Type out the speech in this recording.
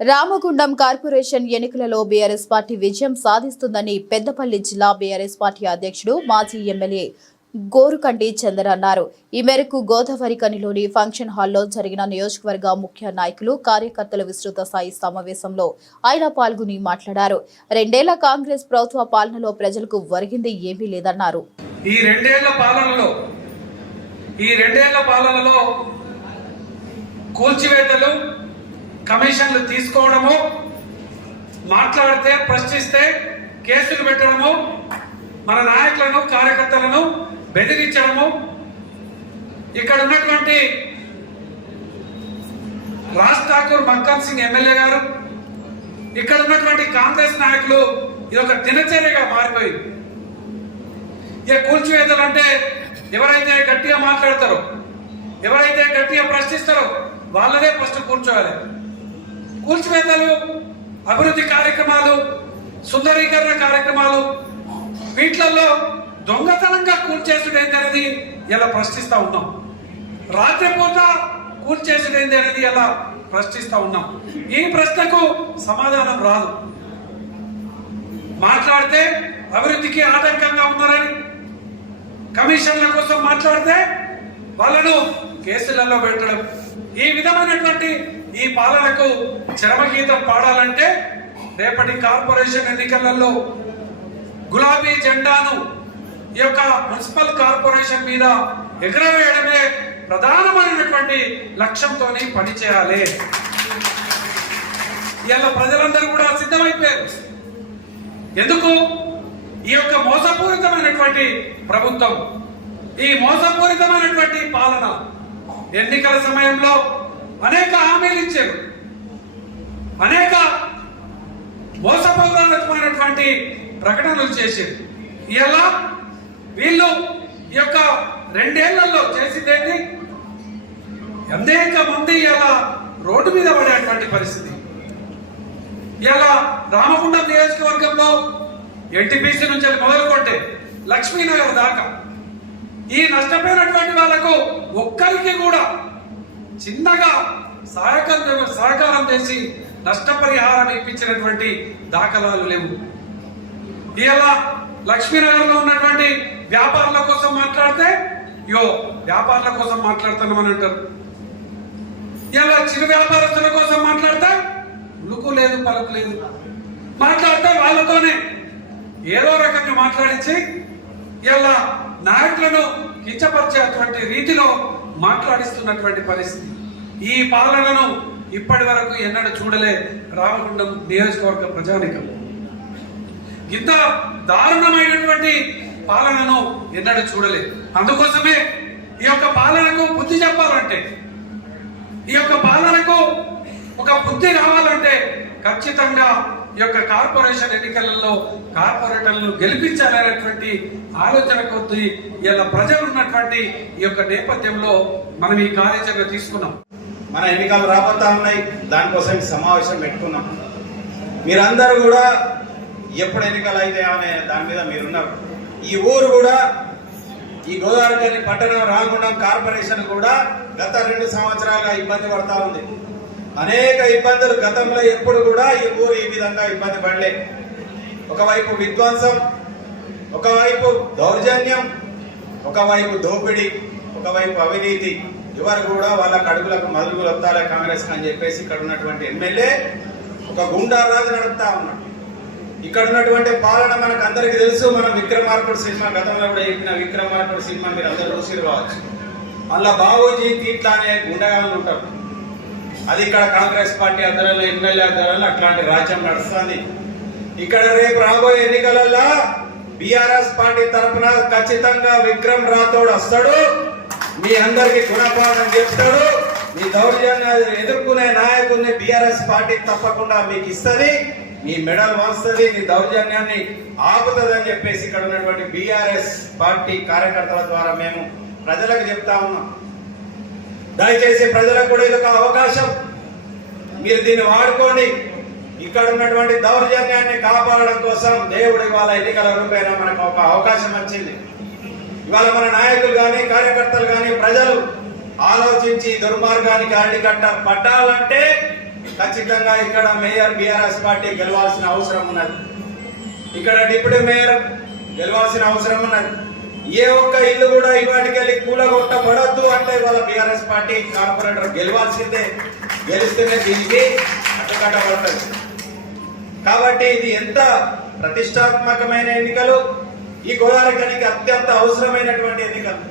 Ramagundam corporation ఎన్నికలలో BRS party విజయం సాధిస్తుందని పెద్దపల్లి జిల్లా బీఆర్ఎస్ పార్టీ అధ్యక్షుడు మాజీ ఎమ్మెల్యే గోరుకంటి చందర్ అన్నారు. ఈ మేరకు గోదావరి కనిలోని ఫంక్షన్ హాల్లో జరిగిన నియోజకవర్గ ముఖ్య నాయకులు కార్యకర్తల విస్తృత స్థాయి సమావేశంలో ఆయన పాల్గొని మాట్లాడారు. రెండేళ్ల కాంగ్రెస్ ప్రభుత్వ పాలనలో ప్రజలకు ఒరిగింది ఏమీ లేదన్నారు. ఈ రెండేళ్ల పాలనలో కూల్చివేతలు, కమిషన్లు తీసుకోవడము, మాట్లాడితే ప్రశ్నిస్తే కేసులు పెట్టడము, మన నాయకులను కార్యకర్తలను బెదిరించడము, ఇక్కడ ఉన్నటువంటి రాజ్ ఠాకూర్ మక్కన్ సింగ్ ఎమ్మెల్యే గారు, ఇక్కడ ఉన్నటువంటి కాంగ్రెస్ నాయకులు ఇదొక దినచర్యగా మారిపోయింది. ఇక కూల్చివేతలు అంటే ఎవరైతే గట్టిగా మాట్లాడతారో, ఎవరైతే గట్టిగా ప్రశ్నిస్తారో వాళ్ళనే ఫస్ట్ కూర్చోవాలి. కూల్చివేతలు, అభివృద్ధి కార్యక్రమాలు, సుందరీకరణ కార్యక్రమాలు, వీటిలలో దొంగతనంగా కూల్చేసుడైంది అనేది ఇలా ప్రశ్నిస్తూ ఉన్నాం. రాత్రిపూట కూల్చేసుడైంది అనేది ఇలా ప్రశ్నిస్తూ ఉన్నాం. ఈ ప్రశ్నకు సమాధానం రాదు. మాట్లాడితే అభివృద్ధికి ఆటంకంగా ఉన్నారని, కమిషన్ల కోసం మాట్లాడితే వాళ్ళను కేసులలో పెట్టడం, ఈ విధమైనటువంటి ఈ పాలనకు చరమగీతం పాడాలంటే రేపటి కార్పొరేషన్ ఎన్నికలలో గులాబీ జెండాను ఈ యొక్క మున్సిపల్ కార్పొరేషన్ మీద ఎగరవేయడమే ప్రధానమైనటువంటి లక్ష్యంతో పనిచేయాలి. ఇలా ప్రజలందరూ కూడా సిద్ధమైపోయారు. ఎందుకు? ఈ యొక్క మోసపూరితమైనటువంటి ప్రభుత్వం, ఈ మోసపూరితమైనటువంటి పాలన ఎన్నికల సమయంలో అనేక హామీలు ఇచ్చారు, అనేక మోసపూరితమైనటువంటి ప్రకటనలు చేశారు. ఇలా వీళ్ళు ఈ యొక్క రెండేళ్లలో చేసిందేంటి? అనేక మంది ఇలా రోడ్డు మీద పడేటువంటి పరిస్థితి. ఇలా రామగుండం నియోజకవర్గంలో ఎన్టీపీసీ నుంచి మొదలుకొంటే లక్ష్మీనగర్ దాకా ఈ నష్టపోయినటువంటి వాళ్లకు ఒక్కరికి కూడా చిన్నగా సహకారం చేసి నష్టపరిహారం ఇప్పించినటువంటి దాఖలాలు లేవు. ఇలా లక్ష్మీనగర్ లో ఉన్నటువంటి వ్యాపారుల కోసం మాట్లాడితే వ్యాపారుల కోసం మాట్లాడుతున్నామని అంటారు. ఇలా చిరు వ్యాపారస్తుల కోసం మాట్లాడితే ఉలుకు లేదు, పలుకు లేదు. మాట్లాడితే వాళ్ళతోనే ఏదో రకంగా మాట్లాడించి ఇలా నాయకులను కించపరిచేటువంటి రీతిలో మాట్లాడిస్తున్నటువంటి పరిస్థితి. ఈ పాలనను ఇప్పటి వరకు ఎన్నడూ చూడలే రామగుండం నియోజకవర్గ ప్రజానికం. ఇంత దారుణమైనటువంటి పాలనను ఎన్నడూ చూడలే. అందుకోసమే ఈ యొక్క పాలనకు బుద్ధి చెప్పాలంటే, ఈ యొక్క పాలనకు ఒక బుద్ధి రావాలంటే ఖచ్చితంగా ఈ యొక్క కార్పొరేషన్ ఎన్నికలలో కార్పొరేటర్లను గెలిపించాలనేటువంటి ఆలోచన కొద్ది ఇలా ప్రజలు ఉన్నటువంటి ఈ యొక్క నేపథ్యంలో మనం ఈ కార్యాచరణ తీసుకున్నాం. మన ఎన్నికలు రాబోతా ఉన్నాయి, దానికోసం సమావేశం పెట్టుకున్నాం. మీరందరూ కూడా ఎప్పుడు ఎన్నికలు అయితే అనే దాని మీద మీరున్నారు. ఈ ఊరు కూడా, ఈ గోదావరి పట్టణం రామగుండం కార్పొరేషన్ కూడా గత 2 సంవత్సరాలుగా ఇబ్బంది పడతా ఉంది. అనేక ఇబ్బందులు గతంలో ఎప్పుడు కూడా ఈ ఊరు ఈ విధంగా ఇబ్బంది పడలే. ఒకవైపు విధ్వంసం, ఒకవైపు దౌర్జన్యం, ఒకవైపు దోపిడీ, ఒకవైపు అవినీతి. ఎవరు కూడా వాళ్ళ కడుపులకు మదుగులు వస్తాలే కాంగ్రెస్ అని చెప్పేసి ఇక్కడ ఉన్నటువంటి ఎమ్మెల్యే ఒక గుండారాజు నడుపుతా ఉన్నాడు. ఇక్కడ ఉన్నటువంటి పాలన మనకు అందరికీ తెలుసు. మనం విక్రమార్కుడు సినిమా గతంలో కూడా చెప్పిన విక్రమార్కుడు సినిమా మీరు అందరూ చూసి రావచ్చు. అలా బాబూజీ తీట్లా అనే గుండగాళ్ళు ఉంటారు. అది ఇక్కడ కాంగ్రెస్ పార్టీ ఆధ్వర్యంలో, ఎమ్మెల్యే ఆధ్వర్యంలో అట్లాంటి రాజ్యం నడుస్తుంది. ఇక్కడ రేపు రాబోయే ఎన్నికలలో బీఆర్ఎస్ పార్టీ తరఫున ఖచ్చితంగా విక్రమ్ రాథోడ్ వస్తాడు. మీ అందరికి గుణపాఠం చెప్తాడు. మీ దౌర్జన్యాన్ని ఎదుర్కొనే నాయకుడిని బీఆర్ఎస్ పార్టీ తప్పకుండా మీకు ఇస్తుంది. మీ మెడల్ వస్తుంది, మీ దౌర్జన్యాన్ని ఆపుతుందని చెప్పేసి ఇక్కడ ఉన్నటువంటి బీఆర్ఎస్ పార్టీ కార్యకర్తల ద్వారా మేము ప్రజలకు చెప్తా ఉన్నాం. దయచేసి ప్రజలకు కూడా ఇది ఒక అవకాశం, మీరు దీన్ని వాడుకోండి. ఇక్కడ ఉన్నటువంటి దౌర్జన్యాన్ని కాపాడడం కోసం దేవుడి వాళ్ళ ఎన్నికల రూపేణ మనకు ఒక అవకాశం వచ్చింది. ఇవాళ మన నాయకులు కానీ కార్యకర్తలు కానీ ప్రజలు ఆలోచించి దుర్మార్గానికి అడ్డుకట్ట పట్టాలంటే ఖచ్చితంగా ఇక్కడ మేయర్ బీఆర్ఎస్ పార్టీ గెలవాల్సిన అవసరం ఉన్నది. ఇక్కడ డిప్యూటీ మేయర్ గెలవాల్సిన అవసరం ఉన్నది. ఏ ఒక్క ఇల్లు కూడా ఇవాటికెళ్ళి కూలగొట్టబడద్దు అంటే వాళ్ళ బీఆర్ఎస్ పార్టీ కార్పొరేటర్ గెలవాల్సిందే. గెలిస్తేనే దీనికి అడ్డుకట్టబడుతుంది. కాబట్టి ఇది ఎంత ప్రతిష్టాత్మకమైన ఎన్నికలు, ఈ గోదావరి గనికి అత్యంత అవసరమైనటువంటి ఎన్నికలు.